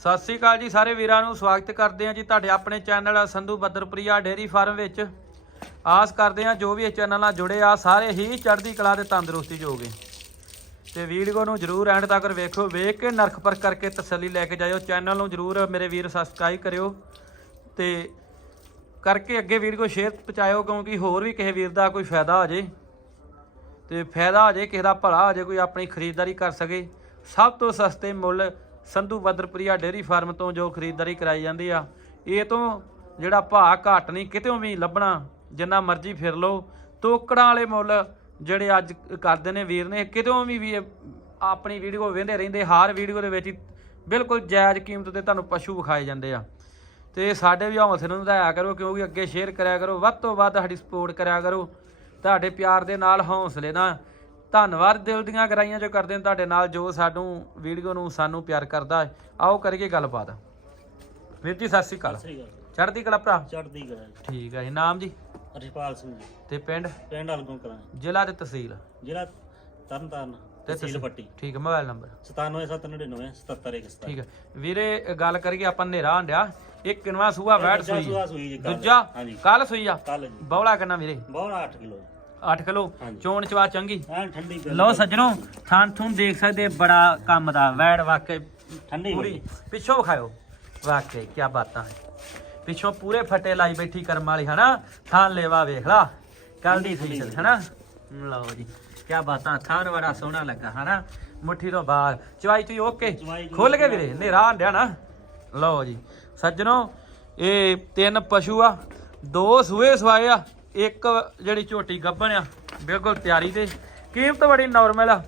ਸਤਿ ਸ੍ਰੀ ਅਕਾਲ ਜੀ ਸਾਰੇ ਵੀਰਾਂ ਨੂੰ, ਸਵਾਗਤ ਕਰਦੇ ਹਾਂ ਜੀ ਤੁਹਾਡੇ ਆਪਣੇ channel Sandhu Badarpriya dairy farm ਵਿੱਚ। ਆਸ ਕਰਦੇ ਹਾਂ ਜੋ ਵੀ ਇਸ ਚੈਨਲ ਨਾਲ ਜੁੜੇ ਆ, ਸਾਰੇ ਹੀ ਚੜ੍ਹਦੀ ਕਲਾ ਤੇ ਤੰਦਰੁਸਤੀ ਜੋਗੇ। ਤੇ ਵੀਡੀਓ ਨੂੰ ਜਰੂਰ ਐਂਡ ਤੱਕ ਵੇਖੋ ਵੇਖ ਕੇ ਨਰਖ ਪਰ ਕਰਕੇ ਤਸੱਲੀ ਲੈ ਕੇ ਜਾਇਓ। ਚੈਨਲ ਨੂੰ ਜਰੂਰ ਮੇਰੇ ਵੀਰ ਸਬਸਕ੍ਰਾਈਬ ਕਰਿਓ ਤੇ ਕਰਕੇ ਅੱਗੇ ਵੀਡੀਓ ਸ਼ੇਅਰ ਪਹੁੰਚਾਇਓ, ਕਿਉਂਕਿ ਹੋਰ ਵੀ ਕਿਸੇ ਵੀਰ ਦਾ ਕੋਈ ਫਾਇਦਾ ਹੋ ਜੇ। ਤੇ ਫਾਇਦਾ ਹੋ ਜੇ, ਕਿਸੇ ਦਾ ਭਲਾ ਹੋ ਜੇ, ਕੋਈ ਆਪਣੀ ਖਰੀਦਦਾਰੀ ਕਰ ਸਕੇ। ਸਭ ਤੋਂ ਸਸਤੇ ਮੁੱਲ ਸੰਧੂ ਬਦਰਪ੍ਰਿਆ ਡੇਅਰੀ ਫਾਰਮ ਤੋਂ ਜੋ ਖਰੀਦਦਾਰੀ ਕਰਾਈ ਜਾਂਦੀ ਆ। ਇਹ ਤੋਂ ਜਿਹੜਾ ਭਾਅ ਘੱਟ ਨਹੀਂ, ਕਿਤੇੋਂ ਵੀ ਲੱਭਣਾ, ਜਿੰਨਾ ਮਰਜ਼ੀ ਫਿਰ ਲਓ। ਤੋਕੜਾਂ ਵਾਲੇ ਮੁੱਲ ਜਿਹੜੇ ਅੱਜ ਕਰਦੇ ਨੇ ਵੀਰ ਨੇ, ਕਿਤੇੋਂ ਵੀ ਵੀ ਆਪਣੀ ਵੀਡੀਓ ਵੇਂਦੇ ਰਹਿੰਦੇ, ਹਰ ਵੀਡੀਓ ਦੇ ਵਿੱਚ ਬਿਲਕੁਲ ਜਾਇਜ਼ ਕੀਮਤ ਤੇ ਤੁਹਾਨੂੰ ਪਸ਼ੂ ਵਿਖਾਏ ਜਾਂਦੇ ਆ। ਤੇ ਸਾਡੇ ਵੀ ਹੌਸਲੇ ਨੂੰ ਵਧਾਇਆ ਕਰੋ, ਕਿਉਂਕਿ ਅੱਗੇ ਸ਼ੇਅਰ ਕਰਿਆ ਕਰੋ, ਵੱਧ ਤੋਂ ਵੱਧ ਸਾਡੀ ਸਪੋਰਟ ਕਰਿਆ ਕਰੋ। ਤੁਹਾਡੇ ਪਿਆਰ ਦੇ ਨਾਲ ਹੌਸਲੇ ਨਾਲ ਧੰਨਵਾਦ ਦਿਲ ਦੀਆਂ ਗਰਾਈਆਂ ਜੋ ਕਰਦੇ ਨੇ ਤੁਹਾਡੇ ਨਾਲ ਜੋ ਸਾਨੂੰ ਵੀਡੀਓ ਨੂੰ ਸਾਨੂੰ ਪਿਆਰ ਕਰਦਾ ਹੈ। ਆਓ ਕਰੀਏ ਗੱਲਬਾਤ। ਵੀਰ ਜੀ ਸਤਿ ਸ੍ਰੀ ਅਕਾਲ। ਅਕਾਲ ਚੜ੍ਹਦੀ ਕਲਾ ਭਰਾ? ਚੜ੍ਹਦੀ ਕਲਾ ਜੀ। ਠੀਕ ਹੈ ਜੀ ਨਾਮ ਜੀ? ਰਿਸ਼ਪਾਲ ਸਿੰਘ ਜੀ। ਤੇ ਪਿੰਡ? ਪਿੰਡ ਅਲਗੋਂ ਕਲਾਂ ਜ਼ਿਲ੍ਹਾ ਤੇ ਤਹਿਸੀਲ? ਜ਼ਿਲ੍ਹਾ ਤਰਨਤਾਰਨ ਤੇ ਤਹਿਸੀਲ ਤਹਿਸੀਲ। ਪੱਟੀ। ਠੀਕ ਹੈ ਮੋਬਾਈਲ ਨੰਬਰ। 9779 77177 ਠੀਕ ਹੈ। ਵੀਰੇ ਗੱਲ ਕਰੀਏ ਆਪਾਂ ਹਨੇਰਾ ਹੰਡਿਆ ਇੱਕ ਕਿਨਵਾ ਸੂਆ ਵੈਟ ਸੂਈ। ਸੂਆ ਸੂਈ ਜੀ ਕੱਲ੍ਹ। ਦੂਜਾ? ਹਾਂਜੀ। ਕੱਲ ਸੂਈ ਆ। ਕੱਲ ਜੀ। ਬੌਲਾ ਕਿੰਨਾ ਵੀਰੇ? ਬਹੁਤ 8 ਕਿਲੋ 8 ਕਿਲੋ। ਚੋਣ ਚਵਾ ਚੰਗੀ। ਹਾਂ ਠੰਡੀ। ਲਓ ਸੱਜਣੋ ਥਾਂ ਥੂੰ ਦੇਖ ਸਕਦੇ ਬੜਾ ਕੰਮ ਦਾ ਵੈੜ ਵਾਕਈ ਠੰਡੀ ਪੂਰੀ। ਪਿੱਛੋਂ ਵਿਖਾਇਓ। ਵਾਕਈ ਕੀ ਬਾਤਾਂ ਹੈ ਪਿੱਛੋਂ ਪੂਰੇ ਫੱਟੇ ਲਾਈ ਬੈਠੀ ਕਰਮ ਵਾਲੀ ਹਨਾ? ਥਾਂ ਲੈਵਾ ਵੇਖ ਲਾ। ਕੱਲ ਦੀ ਚੱਲ ਹਨਾ? ਲਓ ਜੀ ਕੀ ਬਾਤਾਂ ਥਾਂ ਬੜਾ ਸੋਹਣਾ ਲੱਗਾ ਹਨਾ? ਮੁੱਠੀ ਤੋਂ ਬਾਹਰ। ਚਵਾਈ ਚੁਈ ਓਕੇ? ਖੁੱਲ ਕੇ ਵੀਰੇ ਹਨੇਰਾ ਹੰਡਿਆ ਨਾ। ਲਓ ਜੀ ਸੱਜਣੋ ਇਹ ਤਿੰਨ ਪਸ਼ੂ ਆ। ਦੋ ਸੂਏ ਸਵਾਏ ਆ। ਇੱਕ ਜਿਹੜੀ ਝੋਟੀ ਗੱਭਣ ਆ ਬਿਲਕੁਲ ਤਿਆਰੀ ਤੇ। ਕੀਮਤ ਬੜੀ ਨਾਰਮਲ ਆ।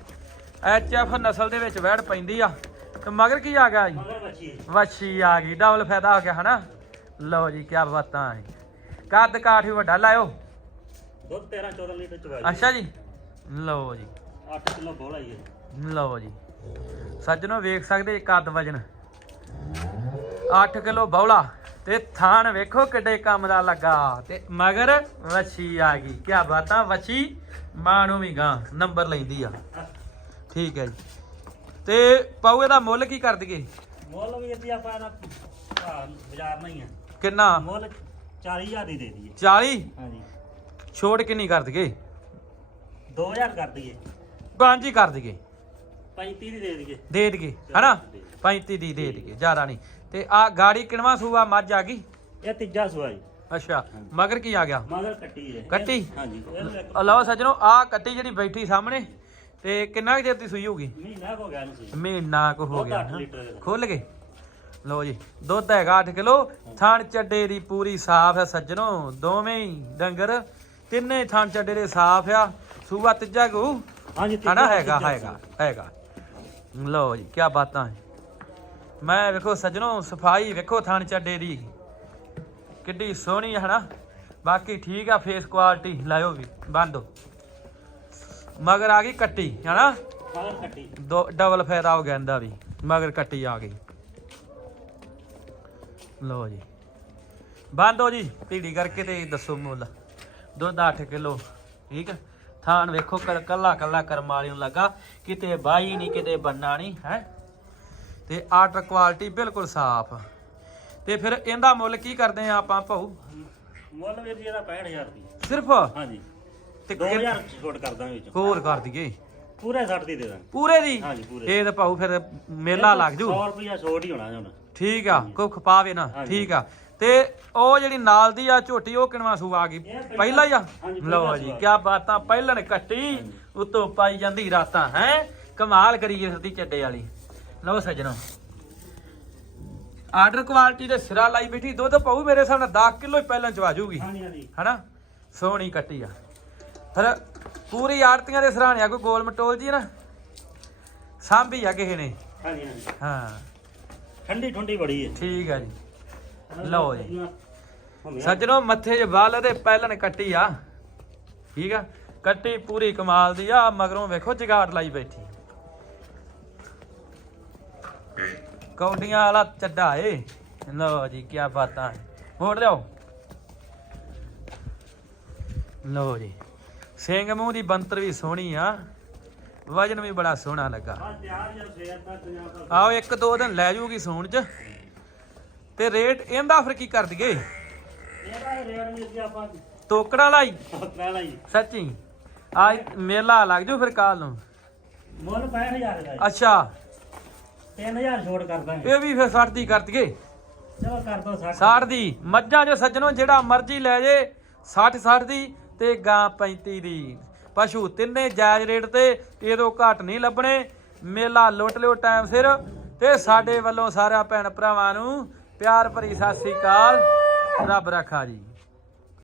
ਐਚ ਐਫ ਨਸਲ ਦੇ ਵਿੱਚ ਵਹਿੜ ਪੈਂਦੀ ਆ। ਤੇ ਮਗਰ ਕੀ ਆ ਗਿਆ ਜੀ। ਵੱਛੀ ਆ ਗਈ ਡਬਲ ਫਾਇਦਾ ਹੋ ਗਿਆ ਹਨਾ? ਲਓ ਜੀ ਕੀ ਬਾਤਾਂ ਹੈ ਕੱਦ ਕਾਠ ਵੀ ਵੱਡਾ ਲਾਇਓ। ਦੁੱਧ 13 14 ਲੀਟਰ ਚਵਾਈ ਅੱਛਾ ਜੀ। ਲਓ ਜੀ। 8 ਕਿਲੋ ਬੋਲਾ ਹੀ ਹੈ ਲਓ ਜੀ। ਸੱਜਣੋ ਵੇਖ ਸਕਦੇ ਕੱਦ ਵਜਨ। 8 ਕਿਲੋ ਬੌਲਾ ਤੇ ਥਾਣ ਵੇਖੋ ਕਿੱਡੇ ਕੰਮ ਦਾ ਲੱਗਾ ਤੇ ਮਗਰ ਵੱਛੀ ਆ ਗਈ। ਕੀ ਬਾਤਾਂ ਵੱਛੀ ਮਾਂ ਨੂੰ ਵੀ ਗਾਂ ਨੰਬਰ ਲੈਂਦੀ ਆ। ਠੀਕ ਹੈ ਜੀ। ਤੇ ਪਾਉ ਇਹਦਾ ਮੁੱਲ ਕੀ ਕਰ ਦਈਏ? ਮੁੱਲ ਵੀ ਇੱਥੇ ਆਪਾਂ ਬਾਜ਼ਾਰ ਨਹੀਂ ਹੈ ਕਿੰਨਾ? ਮੁੱਲ 40000 ਦੀ ਦੇ ਦਈਏ। 40 ਹਾਂਜੀ। ਛੋੜ ਕਿੰਨੀ ਕਰ ਦਈਏ? 2000 ਕਰ ਦਈਏ। ਪੰਜ ਹੀ ਕਰ ਦਈਏ। 35 ਦੀ ਦੇ ਦਈਏ। ਦੇ ਦਈਏ ਹਨਾ? 35 ਦੀ ਦੇ ਦਈਏ ਜ਼ਿਆਦਾ ਨਹੀਂ। ਤੇ ਆ ਗਾੜੀ ਕਿਣਵਾ ਸੂਆ ਮੱਝ ਆ ਗਈ? ਇਹ ਤੀਜਾ ਸੂਆ ਜੀ। ਅੱਛਾ ਮਗਰ ਕੀ ਆ ਗਿਆ? ਮਗਰ ਕੱਟੀ ਹੈ ਕੱਟੀ? ਹਾਂਜੀ। ਲਓ ਸੱਜਣੋ ਆ ਕੱਟੀ ਜਿਹੜੀ ਬੈਠੀ ਸਾਹਮਣੇ ਤੇ ਕਿੰਨਾ ਕੁ ਚਿਰ ਦੀ ਸੂਈ ਹੋਊਗੀ? ਮਹੀਨਾ ਕੁ ਹੋ ਗਿਆ ਨੂੰ ਸੀ ਮਹੀਨਾ ਕੁ ਹੋ ਗਿਆ। ਖੁੱਲ ਗਏ? ਲਓ ਜੀ ਦੁੱਧ ਹੈਗਾ 8 ਕਿਲੋ। ਥਣ ਚੱਡੇ ਦੀ ਪੂਰੀ ਸਾਫ਼ ਹੈ ਸੱਜਣੋ ਦੋਵੇਂ ਹੀ ਡੰਗਰ। ਤਿੰਨੇ ਥਣ ਚੱਡੇ ਦੇ ਸਾਫ਼ ਆ। ਸੂਆ ਤੀਜਾ ਗੂ ਹਾਂਜੀ ਤੀਜਾ- ਹੈਗਾ ਹੈਗਾ ਹੈਗਾ। ਲਓ ਜੀ ਕੀ ਬਾਤਾਂ ਹੈ ਮੈਂ ਵੇਖੋ ਸੱਜਣੋ ਸਫ਼ਾਈ ਵੇਖੋ ਥਣ ਚੱਡੇ ਦੀ। ਕਿੱਡੀ ਸੋਹਣੀ ਹੈ ਹਨਾ? ਬਾਕੀ ਠੀਕ ਆ ਫੇਸ ਕੁਆਲਿਟੀ ਲਾਇਓ ਵੀ ਬੰਦੋ ਮਗਰ ਆ ਗਈ ਕੱਟੀ ਹਨਾ? ਮਗਰ ਕੱਟੀ। ਦੋ ਡਬਲ ਫਾਇਦਾ ਹੋ ਗਿਆ ਇਹਦਾ ਵੀ ਮਗਰ ਕੱਟੀ ਆ ਗਈ। ਲਓ ਜੀ। ਬੰਦੋ ਜੀ ਪੀੜੀ ਕਰਕੇ ਤੇ ਦੱਸੋ ਮੁੱਲ। ਦੁੱਧ 8 ਕਿਲੋ ਠੀਕ ਹੈ ਥਾਣ ਵੇਖੋ ਕੱਲ- ਕੱਲਾ ਕੱਲਾ ਕਰਮ ਵਾਲੀ ਨੂੰ ਲੱਗਾ। ਕਿਤੇ ਬਾਈ ਨਹੀਂ ਕਿਤੇ ਬੰਨਾ ਨਹੀਂ ਹੈ? ਤੇ ਆਰਡਰ ਕੁਆਲਿਟੀ ਬਿਲਕੁਲ ਸਾਫ਼। ਤੇ ਫਿਰ ਇਹਦਾ ਮੁੱਲ ਕੀ ਕਰਦੇ ਆ ਆਪਾਂ ਭਾਊ? ਮੁੱਲ ਵੀਰ ਜੀ ਇਹਦਾ 65000 ਦੀ ਸਿਰਫ? ਹਾਂਜੀ। ਤੇ 2000 ਛੋਟ ਕਰ ਦਾਂਗੇ ਵਿੱਚ। ਹੋਰ ਕਰ ਦਈਏ। ਪੂਰੇ 60 ਦੀ ਦੇ ਦਾਂਗੇ। ਪੂਰੇ ਦੀ? ਹਾਂਜੀ ਪੂਰੇ। ਇਹ ਤਾਂ ਭਾਊ ਫਿਰ ਮੇਲਾ ਲੱਗ ਜੂ। 100 ਰੁਪਿਆ ਛੋਟ ਹੀ ਹੋਣਾ ਹੁਣ। ਠੀਕ ਆ ਕੋਈ ਖਪਾਵੇ ਨਾ। ਠੀਕ ਆ। ਤੇ ਉਹ ਜਿਹੜੀ ਨਾਲ ਦੀ ਆ ਝੋਟੀ ਉਹ ਕਿਣਵਾ ਸੂ ਆ ਗਈ? ਪਹਿਲਾਂ- ਹੀ ਆ? ਲਓ ਜੀ। ਕੀ ਬਾਤਾਂ। ਪਹਿਲਣ ਕੱਟੀ ਉਤੋਂ ਪਾਈ ਜਾਂਦੀ ਰਾਤਾਂ ਹੈ? ਕਮਾਲ ਕਰੀਏ ਸਦੀ ਚੱਡੇ ਵਾਲੀ। ਲਓ ਸੱਜਣੋ। ਆਰਡਰ ਕੁਆਲਿਟੀ ਦੇ ਸਿਰਾ ਲਾਈ ਬੈਠੀ ਦੁੱਧ ਪਾਉ ਮੇਰੇ ਹਿਸਾਬ ਨਾਲ 10 ਕਿਲੋ ਹੀ ਪਹਿਲਾਂ ਚਵਾ ਜੂਗੀ। ਹਾਂਜੀ ਹਾਂਜੀ। ਹਨਾ? ਸੋਹਣੀ ਕੱਟੀ ਆ। ਫਿਰ ਪੂਰੀ ਆੜਤੀਆਂ ਦੇ ਸਰਾਣੇ ਆ ਕੋਈ ਗੋਲ ਮਟੋਲ ਜੀ ਨਾ? ਸਾਂਭੀ ਆ ਕਿਸੇ ਨੇ। ਹਾਂਜੀ ਹਾਂਜੀ। ਹਾਂ। ਠੰਡੀ ਠੰਡੀ ਬੜੀ ਹੈ। ਠੀਕ ਆ ਜੀ। ਲਓ ਜੀ। ਸੱਜਣੋ ਮੱਥੇ 'ਚ ਵਾਲ ਦੇ ਪਹਿਲਣ ਕੱਟੀ ਆ। ਠੀਕ ਆ? ਕੱਟੀ ਪੂਰੀ ਕਮਾਲ ਦੀ ਆ ਮਗਰੋਂ ਵੇਖੋ ਜਗਾੜ ਲਾਈ ਬੈਠੀ। ਕੌਡੀਆਂ ਵਾਲਾ ਚੱਡਾ ਏ। ਲਓ ਜੀ ਕੀ ਬਾਤਾਂ ਮੋੜ ਲਿਓ ਲਓ ਜੀ ਸਿੰਘ ਮੂੰਹ ਦੀ ਬੰਤਰ ਵੀ ਸੋਹਣੀ ਆ। ਵਜਨ ਵੀ ਬੜਾ ਸੋਹਣਾ ਲੱਗਾ। ਆਓ ਇੱਕ ਦੋ ਦਿਨ ਲੈ ਜੂਗੀ ਸੂਣ ਚ। ਤੇ ਰੇਟ ਇਹਦਾ ਫਿਰ ਕੀ ਕਰ ਦਈਏ? ਇਹਦਾ ਰੇਟ ਵੀ ਅੱਗੇ ਆਪਾਂ ਤੋਕੜਾ ਲਾਈ ਸੱਚੀ। ਆ ਮੇਲਾ ਲੱਗ ਜੂ ਫਿਰ ਕਾਲ ਨੂੰ। ਮੁੱਲ 65000 ਦਾ ਅੱਛਾ। 3000 ਛੋੜ ਕਰ ਦਾਂਗੇ। ਇਹ ਵੀ ਫਿਰ 60 ਦੀ ਕਰ ਦਈਏ। ਚਲੋ ਕਰ ਦੋ 60 60 ਦੀ ਮੱਝਾਂ ਜੋ ਸੱਜਣੋ ਜਿਹੜਾ ਮਰਜ਼ੀ ਲੈ ਜੇ 60 60 ਦੀ ਤੇ ਗਾਂ 35 ਦੀ। ਪਸ਼ੂ ਤਿੰਨੇ ਜਾਇਜ਼ ਰੇਟ ਤੇ ਇਹਦੋਂ ਘੱਟ ਨਹੀਂ ਲੱਭਣੇ। ਮੇਲਾ ਲੁੱਟ ਲਿਓ ਟਾਈਮ ਸਿਰ। ਤੇ ਸਾਡੇ ਵੱਲੋਂ ਸਾਰਿਆਂ ਭੈਣ ਭਰਾਵਾਂ ਨੂੰ ਪਿਆਰ ਭਰੀ ਸਤਿ ਸ੍ਰੀ ਅਕਾਲ। ਰੱਬ ਰੱਖਾ ਜੀ।